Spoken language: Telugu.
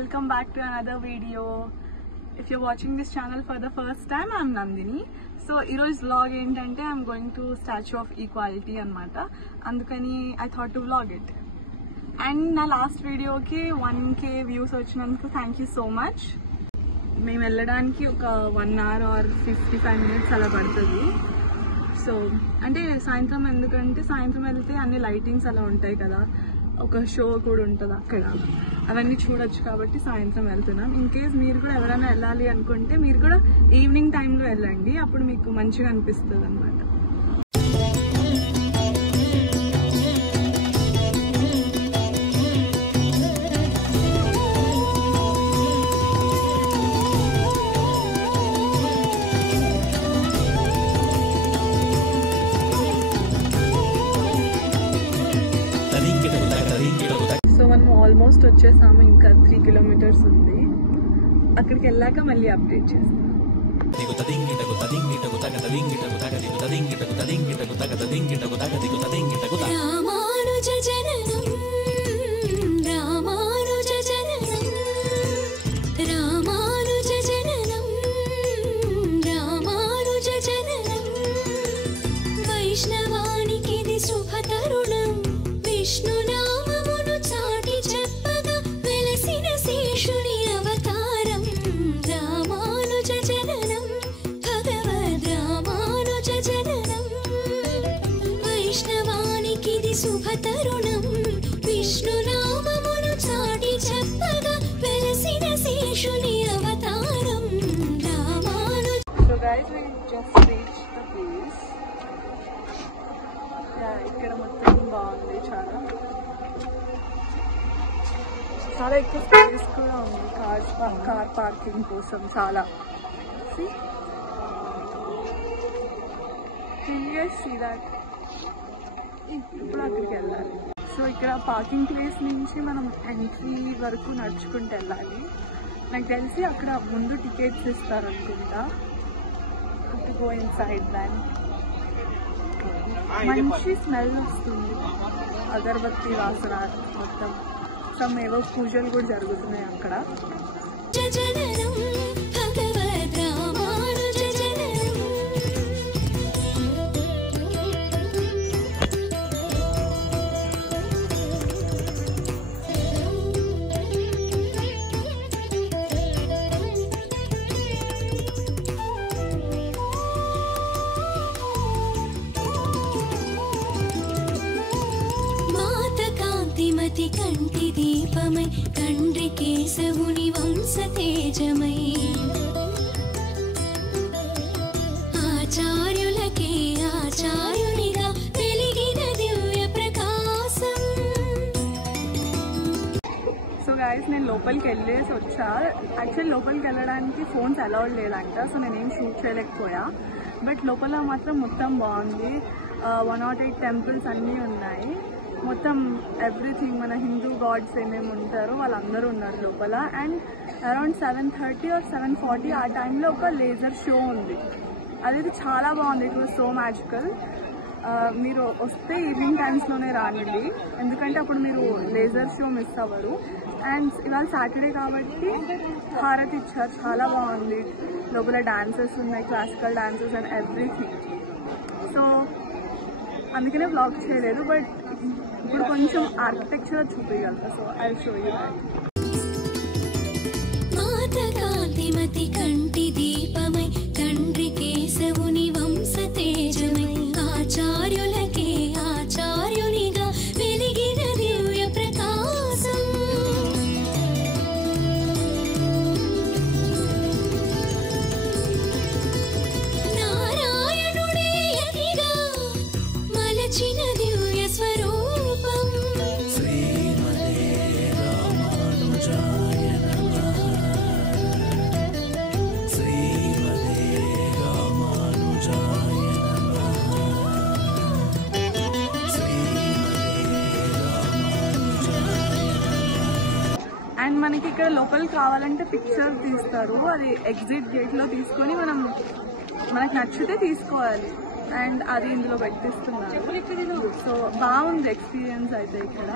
welcome back to another video. If you're watching this channel for the first time, I'm Nandini. So ఈరోజు vlog ఏంటంటే I'm going to Statue of Equality అన్నమాట. అందుకని I thought to vlog it. And నా లాస్ట్ వీడియోకి 1K వ్యూస్ వచ్చినందుకు థ్యాంక్ యూ సో మచ్. మేము వెళ్ళడానికి ఒక 1 hour or 55 minutes అలా పడుతుంది. సో అంటే సాయంత్రం, ఎందుకంటే సాయంత్రం వెళ్తే అన్ని లైటింగ్స్ అలా ఉంటాయి కదా, ఒక షో కూడా ఉంటుంది అక్కడ, అవన్నీ చూడొచ్చు కాబట్టి సాయంత్రం వెళ్తున్నాం. ఇన్ కేస్ మీరు కూడా ఎవరైనా వెళ్ళాలి అనుకుంటే మీరు కూడా ఈవినింగ్ టైంలో వెళ్ళండి, అప్పుడు మీకు మంచిగా అనిపిస్తుంది అన్నమాట. సో మనం ఆల్మోస్ట్ వచ్చేసాము, ఇంకా 3 kilometers ఉంది. అక్కడికి వెళ్ళాక మళ్ళీ అప్డేట్ చేస్తాం. శుభతరుణం విష్ణునామమును చాటి చెప్పగా వెలసిన శేషుని అవతారం రామాను. So guys, we just reached the place. ఇక్కడ మొత్తం బాగుంది, చాలా ఎక్కువ స్పేస్ కూడా ఉంది కార్ పార్కింగ్ కోసం. చాలా see that. ఇప్పుడు అక్కడికి వెళ్ళాలి. సో ఇక్కడ పార్కింగ్ ప్లేస్ నుంచి మనం ఎంట్రీ వరకు నడుచుకుంటూ వెళ్ళాలి. నాకు తెలిసి అక్కడ ముందు టికెట్స్ ఇస్తారు అనుకుంటా. టు గో ఇన్ సైడ్ దాన్ మంచి స్మెల్ వస్తుంది, అగరబత్తి వాసన మొత్తం. సమ్ ఏవో పూజలు కూడా జరుగుతున్నాయి అక్కడ. కంటి దీపమై తండ్రి కేశవుని వంశ తేజమై ఆచార్యులకే ఆచార్యునిగా వెలిగిన దివ్య ప్రకాశం. సో గైస్, నేను లోపలికి వెళ్ళేసి వచ్చా. యాక్చువల్ లోపలికి వెళ్ళడానికి ఫోన్స్ అలౌడ్ లేదంట, సో నేనేం షూట్ చేయలేకపోయా. బట్ లోపల మాత్రం మొత్తం బాగుంది. 108 temples అన్నీ ఉన్నాయి. మొత్తం ఎవ్రీథింగ్, మన హిందూ గాడ్స్ ఏమేమి ఉంటారో వాళ్ళందరూ ఉన్నారు లోపల. అండ్ అరౌండ్ 7:30 or 7:40 ఆ టైంలో ఒక లేజర్ షో ఉంది. అది చాలా బాగుంది. It was so magical. మీరు వస్తే ఈవినింగ్ టైమ్స్లోనే రానండి, ఎందుకంటే అప్పుడు మీరు లేజర్ షో మిస్ అవ్వరు. అండ్ ఇవాళ సాటర్డే కాబట్టి హారతి ఇచ్చారు, చాలా బాగుంది. లోపల డాన్సెస్ ఉన్నాయి, classical dances and everything. So అందుకనే బ్లాగ్ చేయలేదు, బట్ ఇప్పుడు కొంచెం ఆర్కిటెక్చర్ చూపించగలుగుతా. So I will show you that. మాతకాంతిమతి కంటి దీపమై తండ్రి కేశవుని వంశ తేజమై ఆచార్యులకే ఆచార్యునిగా వెలిగిన దివ్య ప్రకాశం. నారాయణుడే యతిగా మలచిన దివ్య స్వరూపం. అండ్ మనకి ఇక్కడ లోపలికి కావాలంటే పిక్చర్ తీస్తారు, అది ఎగ్జిట్ గేట్లో తీసుకొని మనకు నచ్చితే తీసుకోవాలి. అండ్ అది ఇందులో పెట్టిస్తున్నారు. సో బాగుంది ఎక్స్పీరియన్స్ అయితే ఇక్కడ.